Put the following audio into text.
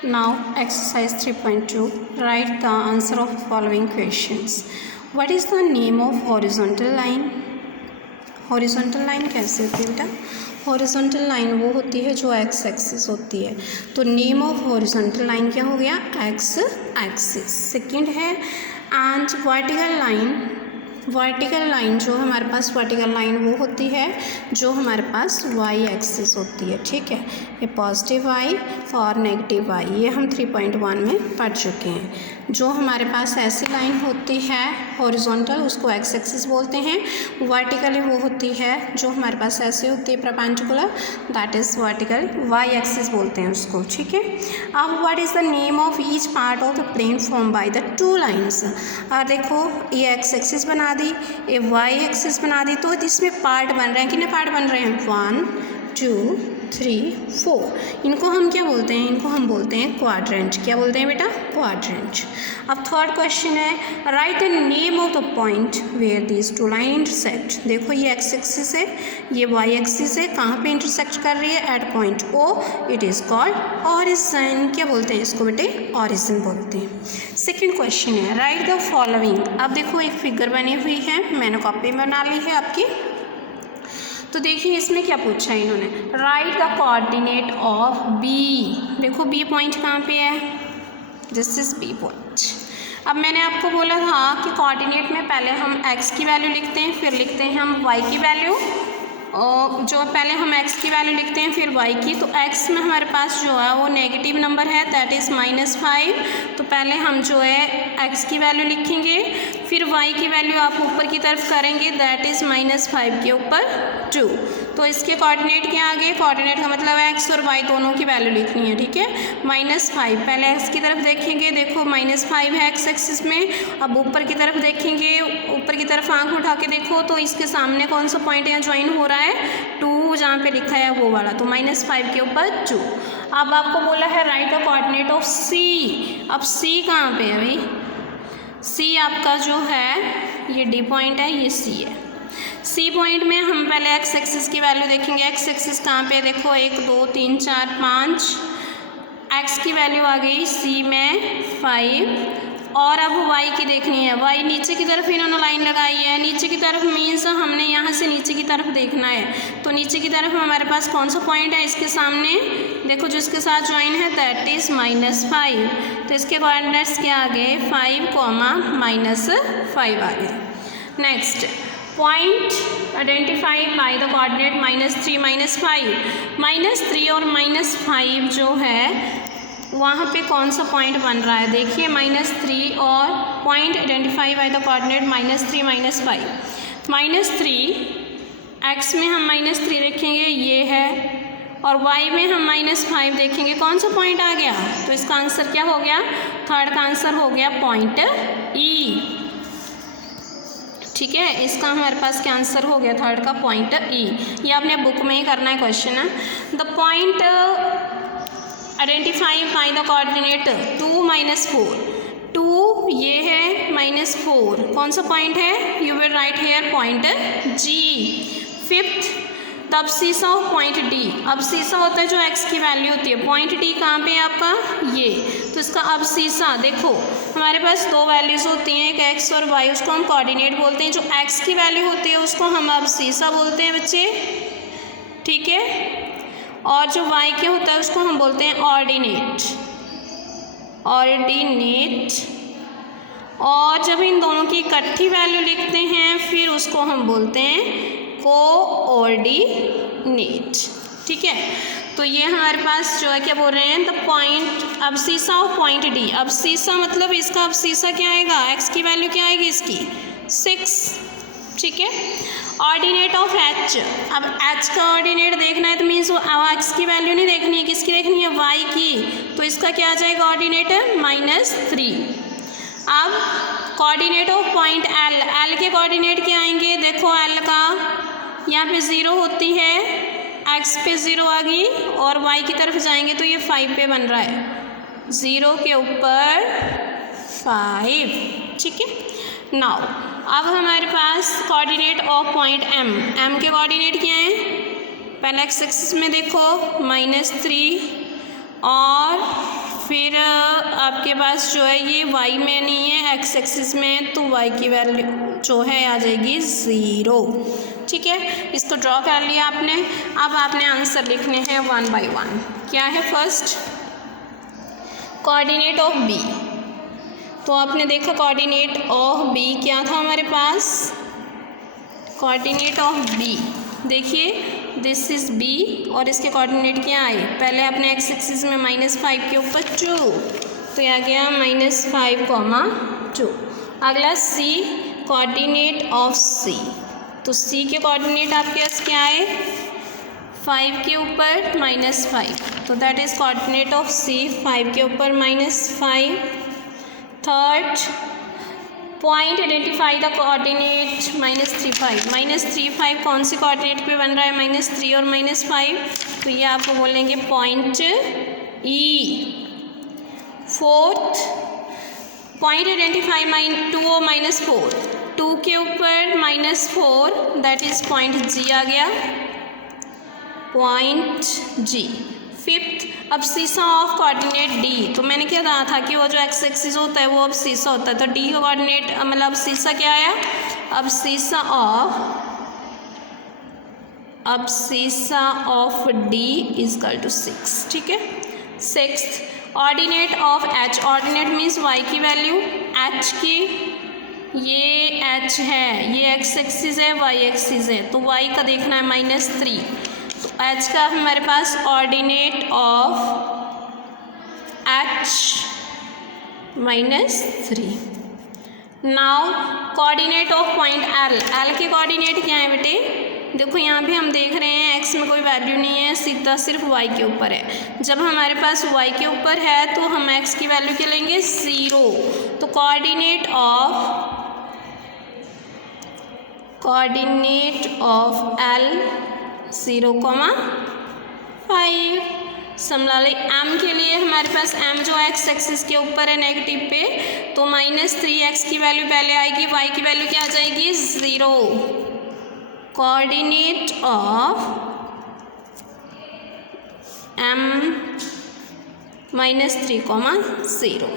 Now exercise 3.2. Write the answer of following questions. What is the name of horizontal line? Horizontal line कैसे होती है बेटा? Horizontal line वो होती है जो एक्स एक्सिस होती है। तो नेम ऑफ हॉरिजॉन्टल लाइन क्या हो गया? X axis. सेकंड है एंड वर्टिकल लाइन जो हमारे पास वर्टिकल लाइन वो होती है जो हमारे पास वाई एक्सिस होती है। ठीक है, ये पॉजिटिव वाई और नेगेटिव वाई, ये हम 3.1 में पढ़ चुके हैं। जो हमारे पास ऐसी लाइन होती है हॉरिजॉन्टल, उसको एक्स एक्सिस बोलते हैं। वर्टिकली वो होती है जो हमारे पास ऐसी होती है perpendicular, that is vertical, Y axis बोलते हैं उसको। ठीक है, अब what is the name of each part of the plane form by the two lines. और देखो ये एक्स एक्सिस बना दी, ये वाई एक्सिस बना दी, तो इसमें पार्ट बन रहे हैं। कितने पार्ट बन रहे हैं? 1 2 3 4। इनको हम क्या बोलते हैं? इनको हम बोलते हैं क्वाड्रेंट। क्या बोलते हैं बेटा? क्वाड्रेंट। अब थर्ड क्वेश्चन है, write the name of the point where these two line intersect. देखो ये एक्स एक्सिस है, ये वाई एक्सिस है, कहाँ पे इंटरसेक्ट कर रही है? At point O, it is called origin. क्या बोलते हैं इसको बेटे? ऑरिजिन बोलते हैं। सेकेंड क्वेश्चन है, राइट द फॉलोइंग। अब देखो एक फिगर बनी हुई है, मैंने कॉपी बना ली है आपकी। तो देखिए इसमें क्या पूछा है इन्होंने, write the coordinate of B. देखो बी पॉइंट कहाँ पे है? This is B point. अब मैंने आपको बोला था कि कोऑर्डिनेट में पहले हम x की वैल्यू लिखते हैं, फिर लिखते हैं हम y की वैल्यू, और जो पहले हम x की वैल्यू लिखते हैं फिर y की। तो x में हमारे पास जो है वो नेगेटिव नंबर है, दैट इज़ -5। तो पहले हम जो है x की वैल्यू लिखेंगे, फिर y की वैल्यू आप ऊपर की तरफ करेंगे, दैट इज़ -5 के ऊपर 2। तो इसके कोऑर्डिनेट क्या आ गए? कोऑर्डिनेट का मतलब x और y दोनों की वैल्यू लिखनी है। ठीक है, -5 पहले x की तरफ देखेंगे, देखो -5 है x एक्सिस में। अब ऊपर की तरफ देखेंगे, ऊपर की तरफ आंख उठा के देखो तो इसके सामने कौन सा पॉइंट यहाँ ज्वाइन हो रहा है? 2, जहाँ पे लिखा है वो वाला। तो -5 के ऊपर 2। अब आपको बोला है write the coordinate of c। अब c कहाँ पे है भाई? c आपका जो है ये d पॉइंट है, ये c है। सी पॉइंट में हम पहले एक्स एक्सिस की वैल्यू देखेंगे। एक्स एक्सिस कहाँ पे? देखो 1 2 3 4 5, एक्स की वैल्यू आ गई सी में 5। और अब वाई की देखनी है। वाई नीचे की तरफ इन्होंने लाइन लगाई है, नीचे की तरफ मीन्स हमने यहाँ से नीचे की तरफ देखना है। तो नीचे की तरफ हमारे पास कौन सा पॉइंट है इसके सामने? देखो जिसके साथ ज्वाइन है, दैट इज़ -5। तो इसके कोऑर्डिनेट्स क्या आ गए? 5, -5 आ गए। Next point identify by the coordinate -3 -5। -3 और -5 जो है वहाँ पे कौन सा पॉइंट बन रहा है? देखिए -3 और point identify by the coordinate -3 -5। -3 x में हम -3 रखेंगे, ये है, और y में हम -5 देखेंगे, कौन सा पॉइंट आ गया? तो इसका आंसर क्या हो गया? थर्ड का आंसर हो गया पॉइंट ई। ठीक है, इसका हमारे पास क्या आंसर हो गया? थर्ड का पॉइंट ई। ये आपने बुक में ही करना है क्वेश्चन है। The point identify by the coordinate 2 -4। 2 ये है, -4 कौन सा पॉइंट है? You will write here point G. Fifth the abscissa of point D. Abscissa होता है जो एक्स की वैल्यू होती है। पॉइंट डी कहाँ पे है आपका? ये। तो इसका अब्सीसा देखो हमारे पास दो वैल्यूज़ होती हैं, एक एक्स और वाई, उसको हम कोऑर्डिनेट बोलते हैं। जो एक्स की वैल्यू होती है उसको हम अब्सीसा बोलते हैं बच्चे। ठीक है, और जो वाई के होता है उसको हम बोलते हैं ऑर्डिनेट। और जब इन दोनों की इकट्ठी वैल्यू लिखते हैं फिर उसको हम बोलते हैं कोऑर्डिनेट। ठीक है, तो ये हमारे पास जो है क्या बोल रहे हैं? The point abscissa of point D. Abscissa मतलब इसका अब्सीसा क्या आएगा? एक्स की वैल्यू क्या आएगी इसकी? 6। ठीक है, ऑर्डिनेट ऑफ एच। अब एच का ऑर्डिनेट देखना है तो मीन्स एक्स की वैल्यू नहीं देखनी है, किसकी देखनी है? वाई की। तो इसका क्या आ जाएगा ऑर्डिनेट? -3। अब coordinate of point L. L के कोऑर्डिनेट क्या आएंगे? देखो एल का यहाँ पे 0 होती है, एक्स पे 0 आ गई, और वाई की तरफ जाएंगे तो ये 5 पे बन रहा है, 0 के ऊपर 5। ठीक है, नाउ अब हमारे पास coordinate of point M. M के कोऑर्डिनेट क्या हैं? पहले एक्स एक्सिस में देखो -3 और फिर आपके पास जो है ये y में नहीं है, x एक्सिस में है, तो y की वैल्यू जो है आ जाएगी 0। ठीक है, इसको ड्रॉ कर लिया आपने। अब आपने आंसर लिखने हैं 1 बाई 1। क्या है फर्स्ट? Coordinate of b। तो आपने देखा कोऑर्डिनेट ऑफ b क्या था हमारे पास? कोऑर्डिनेट ऑफ b देखिए, दिस इज़ b और इसके कोऑर्डिनेट क्या आए? पहले अपने x एक्सिस में -5 के ऊपर 2, तो यह आ गया -5, 2। अगला c, कोऑर्डिनेट ऑफ c। तो c के कोऑर्डिनेट आपके पास क्या आए? 5 के ऊपर -5, तो that is coordinate of c 5 के ऊपर -5। Third point, identify the coordinate -3, 5 कौन से कोऑर्डिनेट पे बन रहा है? -3 और -5, तो ये आपको बोलेंगे point E। Fourth point, identify 2 और -4, 2 के ऊपर -4, दैट इज़ पॉइंट G आ गया, पॉइंट G। फिफ्थ, अब सीसा ऑफ कोऑर्डिनेट D। तो मैंने क्या कहा था कि वो जो एक्स एक्सिस होता है वो अब सीसा होता है, तो D का कोऑर्डिनेट मतलब सीसा क्या आया? अब सीसा ऑफ D इजकल टू 6। ठीक है। Sixth, ordinate of H। Ordinate means y की वैल्यू, H की, ये H है, ये एक्स एक्सिस है, y एक्सिस है, तो y का देखना है -3, तो h का हमारे पास ordinate of h -3। Now coordinate of point L। L के कोऑर्डिनेट क्या है बेटे? देखो यहाँ पे हम देख रहे हैं x में कोई वैल्यू नहीं है, सीधा सिर्फ y के ऊपर है। जब हमारे पास y के ऊपर है तो हम x की वैल्यू क्या लेंगे? 0। तो coordinate of L 0,5। Similarly m के लिए हमारे पास m जो x एक्सिस के ऊपर है नेगेटिव पे, तो -3x की वैल्यू पहले आएगी, y की वैल्यू क्या आ जाएगी? 0। Coordinate of m -3, 0।